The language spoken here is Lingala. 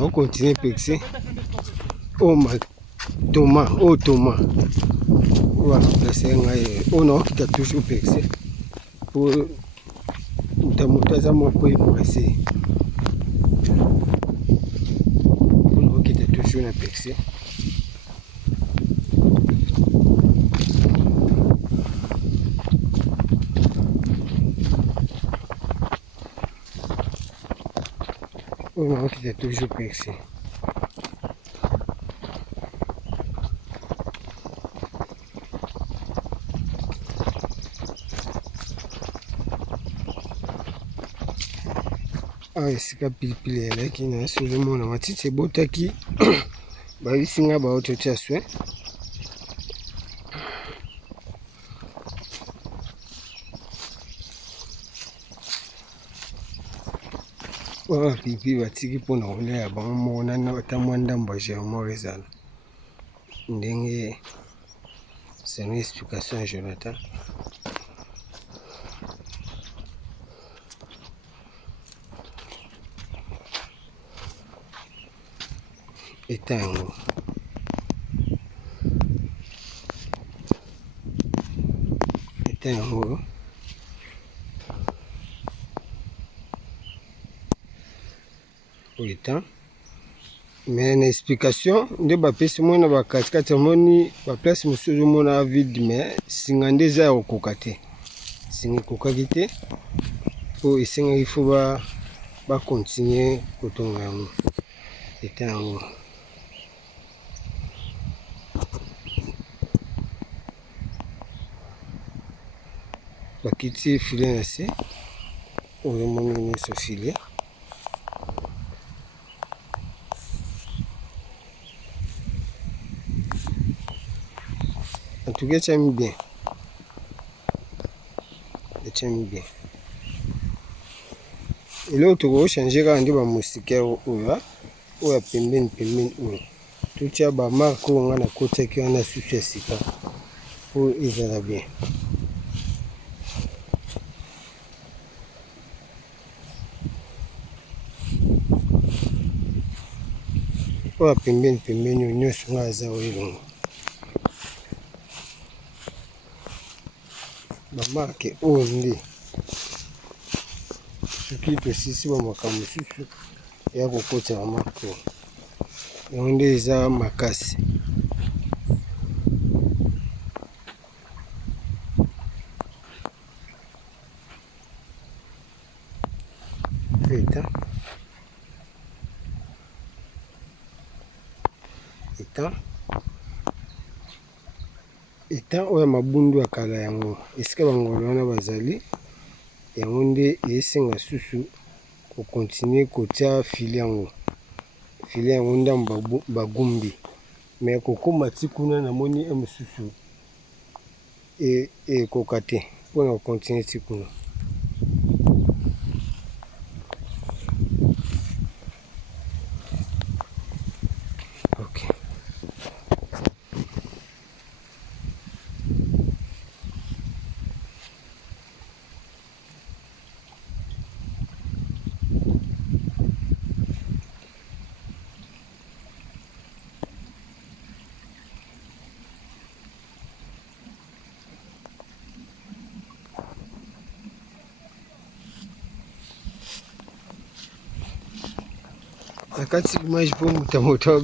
On continue pexer. Oh ma Thomas, oh Thomas. Voilà, on a qui t'a toujours pexé. Pour ta moto, mon pays pressé. On a qui t'a toujours pexé. On a qui t'a toujours pexé. Esika pilipili eleki na sozomona matiti ebotaki babisinga baototia swe wana pilipili batiki mpona kolia bango moko nana ata mwa ndambo ya germor ezala ndenge c'est une explication ya Jonathan. Etango pour le temps mais na explication nde bapesi mona bakatikati ya moni baplace mosusu ozomona vide mais singa nde eza ya kokoka te, singa ekokaki te po esengaki fo bakontinue kotonga yango eta yango. Bakiti filet na se ozomona nyonso filet en tout cas etiami bien, etiami bien. Eloko tokochange kaka nde bamoustikere oyo ya pembeni oyo totia bamarke oyo nga nakotiaki wana susu ya sika po ezala bien. Oyo ya pembeni oyo nyonso nga aza oyo elongo bamarke oyo nde soki tosisi bamakambo mosusu ya kokotisa bamarke oyo yango nde eza makasi. Etan oyo mabundu ya kala yango esika bangolo wana bazali yango nde esenga susu kokontinue kotia file yango ndambo bagumbi mais kokoma ti kuna namoni mosusu ekoka te mpona kokontinue ti kuna. Nakati image po moto